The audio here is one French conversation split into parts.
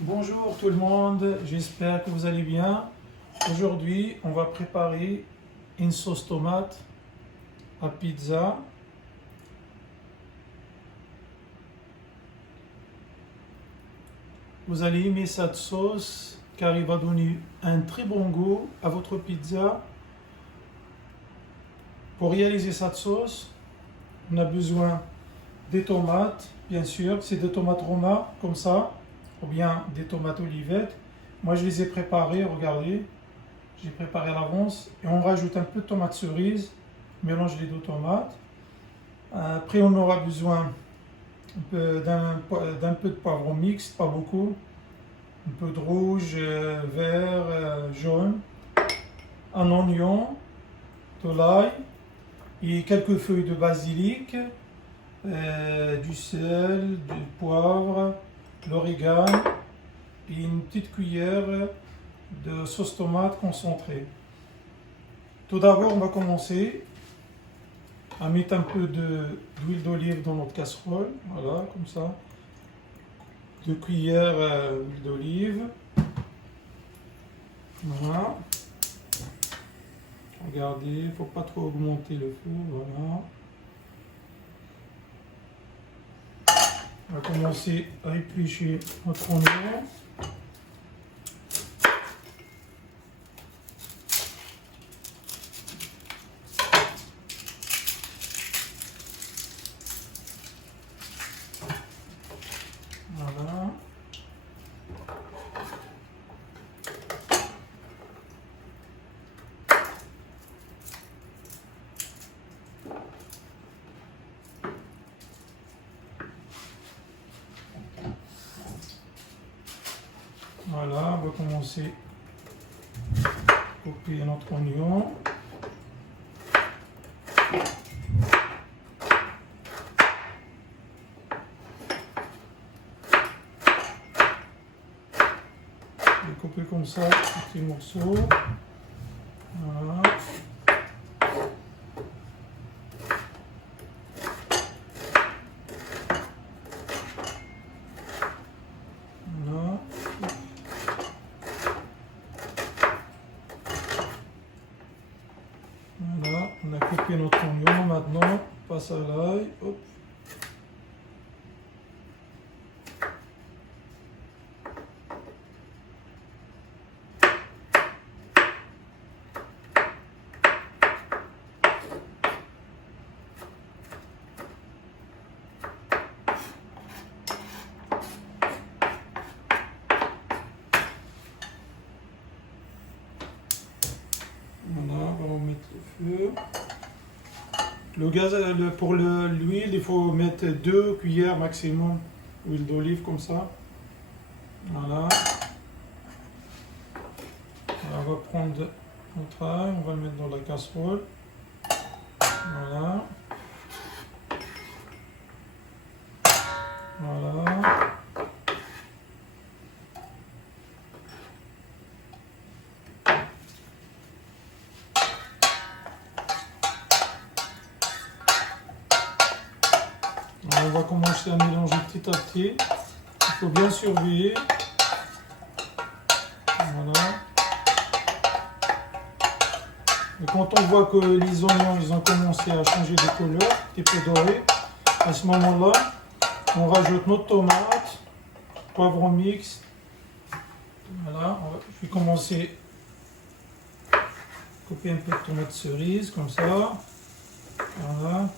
Bonjour tout le monde, j'espère que vous allez bien. Aujourd'hui, on va préparer une sauce tomate à pizza. Vous allez aimer cette sauce car il va donner un très bon goût à votre pizza. Pour réaliser cette sauce, on a besoin des tomates, bien sûr, c'est des tomates Roma comme ça, ou bien des tomates olivettes. Moi je les ai préparées, regardez, j'ai préparé à l'avance et on rajoute un peu de tomates cerises, on mélange les deux tomates. Après on aura besoin d'un peu de poivron mixte, pas beaucoup, un peu de rouge, vert, jaune, un oignon, de l'ail et quelques feuilles de basilic, du sel, du poivre, l'origan et une petite cuillère de sauce tomate concentrée. Tout d'abord, on va commencer à mettre un peu d'huile d'olive dans notre casserole, voilà, comme ça. 2 cuillères d'huile d'olive. Voilà. Regardez, il ne faut pas trop augmenter le feu, voilà. On va commencer à éplucher notre oignon. Voilà. Voilà, on va commencer à couper notre oignon. Je vais couper comme ça, petits morceaux. Voilà. Voilà. Voilà, on a coupé notre oignon, maintenant on passe à l'ail. Hop. Voilà, on va remettre le feu. Le gaz, pour l'huile, il faut mettre 2 cuillères maximum d'huile d'olive comme ça. Voilà. Alors, on va prendre notre ail, on va le mettre dans la casserole. Voilà. Voilà. Alors, on va commencer à mélanger petit à petit. Il faut bien surveiller. Voilà. Et quand on voit que les oignons ils ont commencé à changer de couleur, un petit peu doré, à ce moment-là, on rajoute notre tomate, poivron mix. Voilà, je vais commencer à couper un peu de tomate cerise comme ça. Voilà.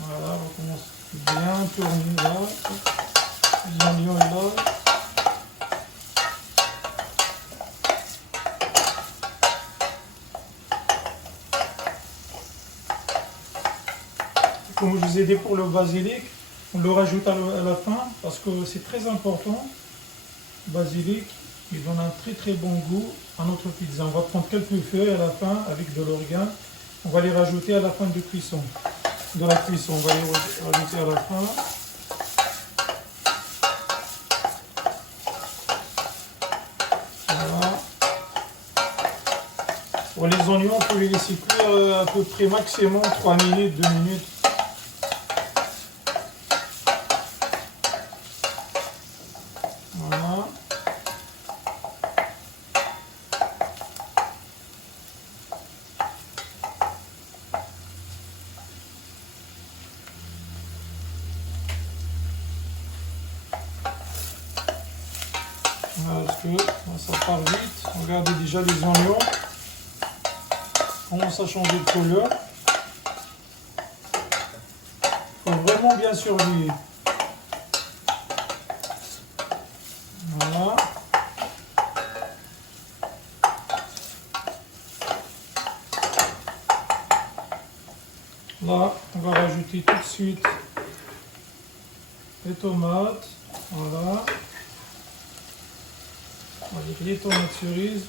Voilà, on commence bien tourner là, les oignons là. Comme je vous ai dit pour le basilic, on le rajoute à la fin parce que c'est très important. Basilic, Il donne un très bon goût à notre pizza. On va prendre quelques feuilles à la fin avec de l'origan. On va les rajouter à la fin de cuisson. De la cuisson, on va les rajouter à la fin. Voilà. Pour les oignons, on peut les laisser cuire à peu près maximum 3 minutes, 2 minutes. Voilà. Parce que ça part vite. Regardez déjà les oignons commencent à changer de couleur. Il faut vraiment bien surveiller. Voilà. Là, on va rajouter tout de suite les tomates. Voilà. Avec les tomates cerises,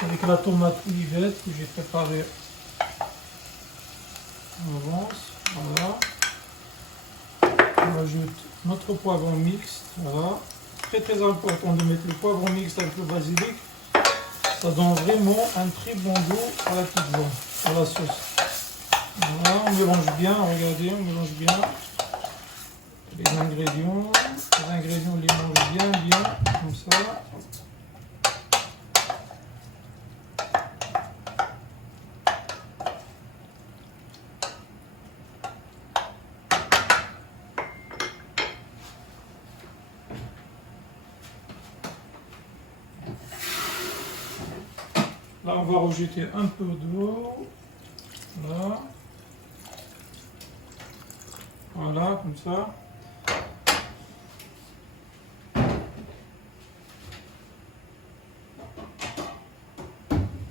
avec la tomate olivette que j'ai préparée en avance. Voilà. On rajoute notre poivron mixte. Voilà. Très important de mettre le poivron mixte avec le basilic. Ça donne vraiment un très bon goût à la pizza, à la sauce. Voilà, on mélange bien, regardez, on mélange bien les ingrédients. Les ingrédients, on les mélange bien, comme ça. Là, on va rajouter un peu d'eau. Là. Voilà, comme ça.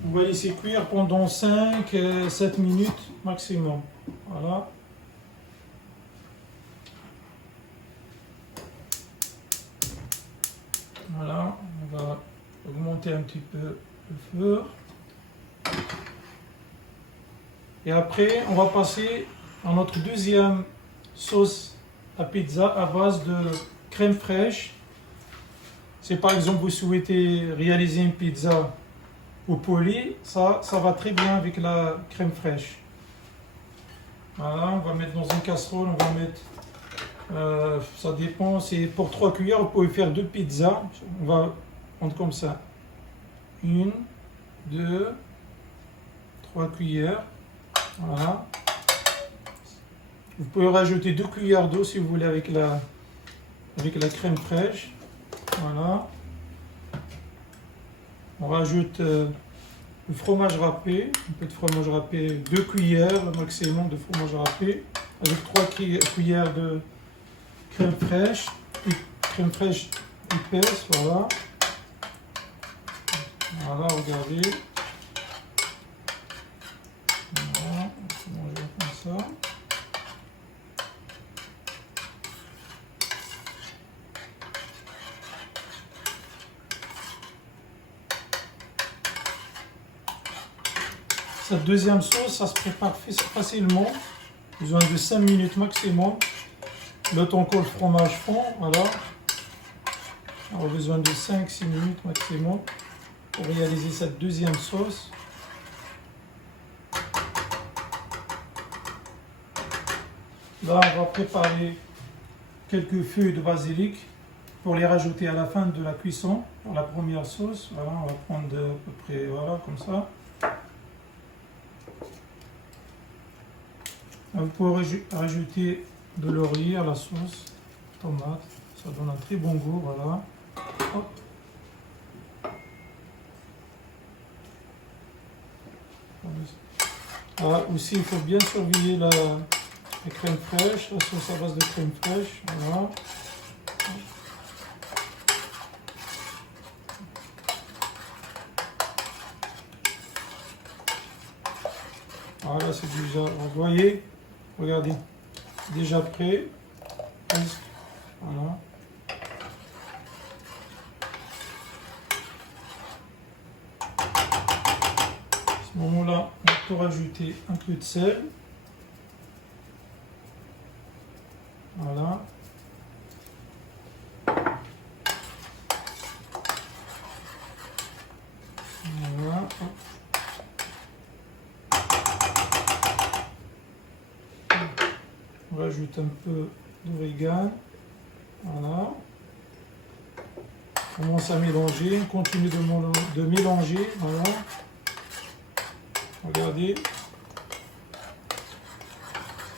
On va laisser cuire pendant 5-7 minutes maximum. Voilà. Voilà, on va augmenter un petit peu le feu. Et après, on va passer à notre deuxième sauce à pizza à base de crème fraîche. Si par exemple vous souhaitez réaliser une pizza au poulet, ça va très bien avec la crème fraîche. Voilà, on va mettre dans une casserole, on va mettre, ça dépend, c'est pour 3 cuillères, vous pouvez faire 2 pizzas. On va prendre comme ça, 1, 2, 3 cuillères. Voilà. Vous pouvez rajouter 2 cuillères d'eau si vous voulez avec la crème fraîche. Voilà. On rajoute le fromage râpé, un peu de fromage râpé, 2 cuillères maximum de fromage râpé, avec 3 cuillères de crème fraîche épaisse, voilà. Voilà, regardez. Voilà, on mélange comme ça. Cette deuxième sauce, ça se prépare facilement, besoin de 5 minutes maximum, le temps que le fromage fond, voilà. On a besoin de 5-6 minutes maximum pour réaliser cette deuxième sauce. Là, on va préparer quelques feuilles de basilic pour les rajouter à la fin de la cuisson pour la première sauce. Voilà, on va prendre à peu près, voilà, comme ça. Vous pouvez rajouter de laurier à la sauce, tomate, ça donne un très bon goût, voilà. Hop. Voilà, aussi, il faut bien surveiller la crème fraîche, la sauce à base de crème fraîche, voilà. Voilà, c'est déjà, vous voyez, regardez, déjà prêt, presque, voilà. Bon, là, on peut rajouter un peu de sel. Voilà. Voilà. On rajoute un peu d'origan. Voilà. On commence à mélanger. On continue de mélanger. Voilà. Regardez.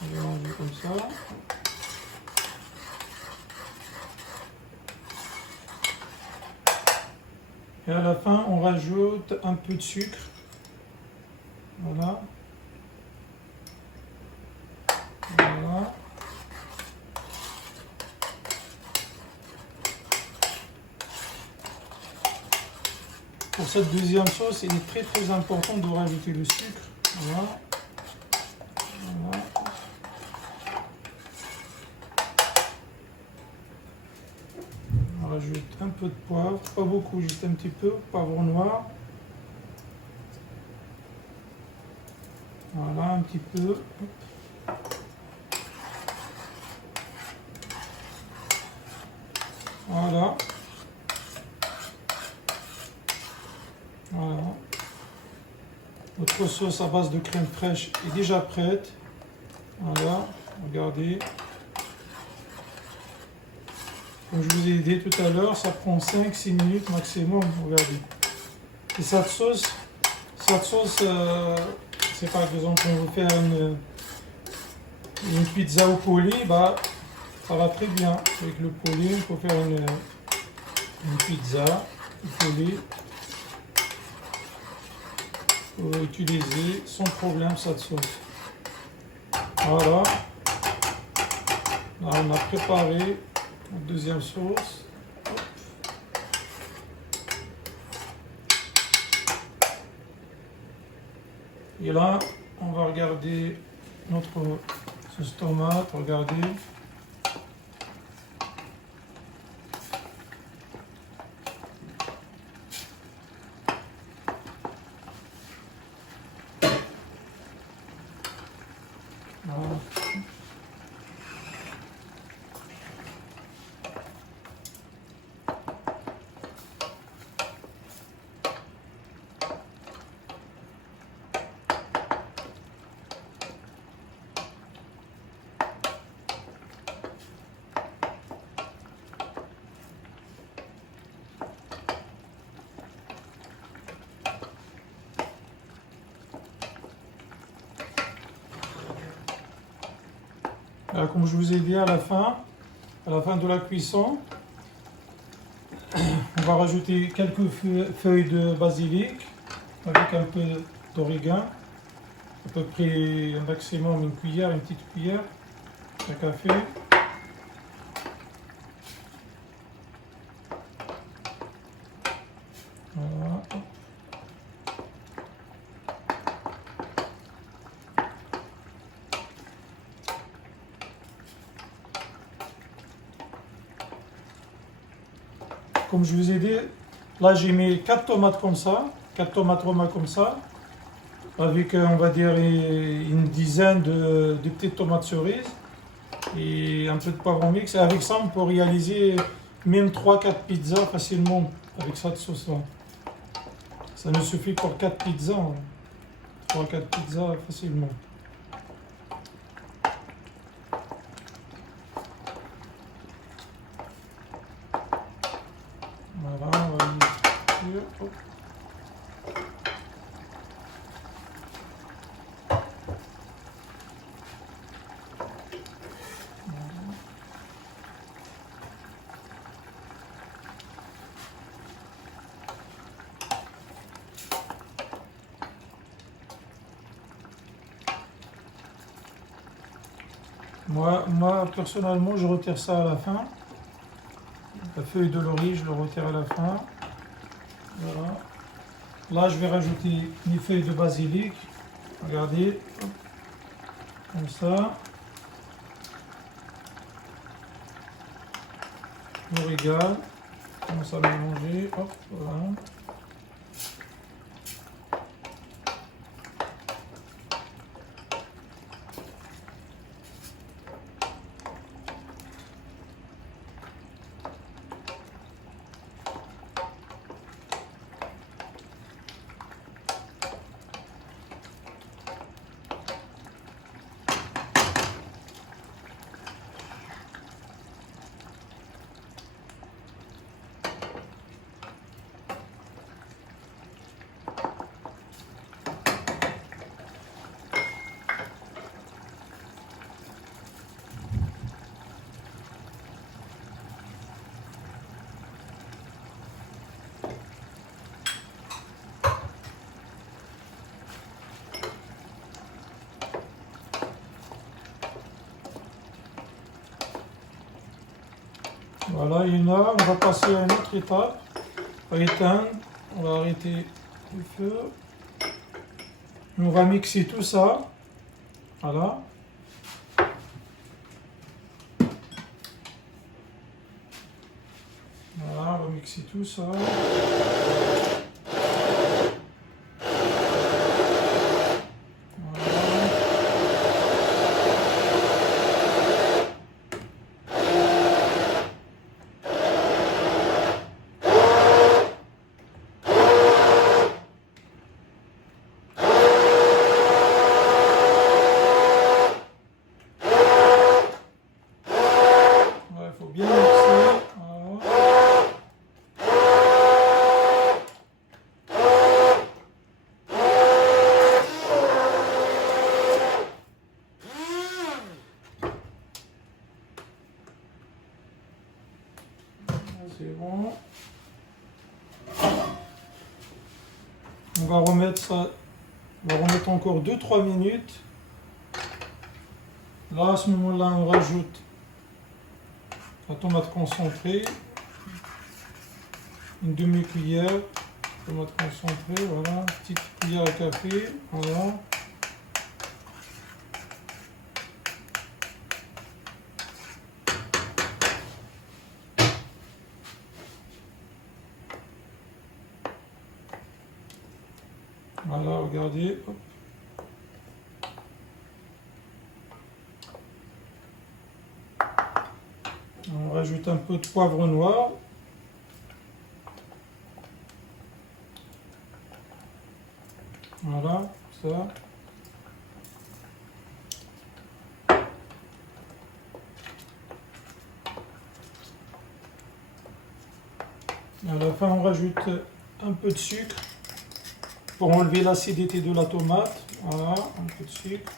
Mélanger comme ça. Et à la fin, on rajoute un peu de sucre. Voilà. Voilà. Pour cette deuxième sauce, il est très important de rajouter le sucre. Voilà. Voilà. On rajoute un peu de poivre, pas beaucoup, juste un petit peu, poivre noir. Voilà, un petit peu. Voilà. Voilà. Notre sauce à base de crème fraîche est déjà prête. Voilà, regardez. Comme je vous ai dit tout à l'heure, ça prend 5-6 minutes maximum. Regardez. Et cette sauce, c'est par exemple, on veut faire une pizza au poulet, bah, ça va très bien. Avec le poulet, il faut faire une pizza au poulet. Il faut utiliser sans problème cette sauce. Voilà. Là, on a préparé la deuxième sauce. Hop. Et là, on va regarder notre sauce tomate. Regardez. Voilà. Voilà, comme je vous ai dit à la fin de la cuisson, on va rajouter quelques feuilles de basilic avec un peu d'origan, à peu près un maximum une cuillère, une petite cuillère à café. Voilà. Comme je vous ai dit, là j'ai mis 4 tomates comme ça, 4 tomates romaines comme ça, avec on va dire une dizaine de petites tomates cerises et un peu de poivron mix. Et avec ça, on peut réaliser même 3-4 pizzas facilement avec cette sauce-là. Ça nous suffit pour 4 pizzas, 3-4 pizzas facilement. Voilà, on va y mettre. Hop. Moi, personnellement, je retire ça à la fin. La feuille de laurier, je le retire à la fin. Voilà. Là, je vais rajouter mes feuilles de basilic. Regardez. Hop. Comme ça. L'origan. On commence à mélanger. Hop, voilà. Voilà, et là, on va passer à une autre étape. On va éteindre, on va arrêter le feu. On va mixer tout ça. Voilà. Voilà, on va mixer tout ça. Il faut bien mixer. Voilà. C'est bon. On va remettre ça. On va remettre encore 2-3 minutes. Là, à ce moment-là, on rajoute la tomate concentrée, une demi-cuillère, tomate concentrée, voilà, petite cuillère à café, voilà. Voilà, regardez, hop. On rajoute un peu de poivre noir. Voilà, ça. À la fin, on rajoute un peu de sucre pour enlever l'acidité de la tomate. Voilà, un peu de sucre.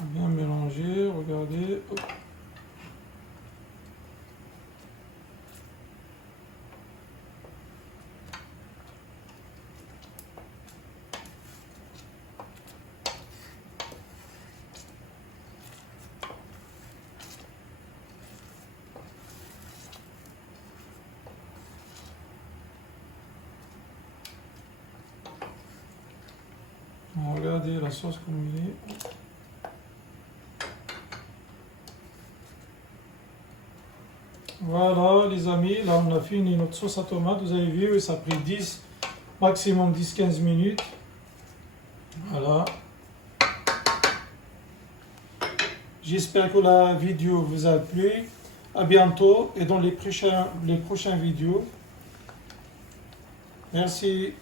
Bien mélangé, regardez. Hop. Regardez la sauce comme il est. Voilà les amis, là on a fini notre sauce à tomate, vous avez vu, ça a pris 10, maximum 10-15 minutes. Voilà. J'espère que la vidéo vous a plu. À bientôt et dans les prochaines vidéos. Merci.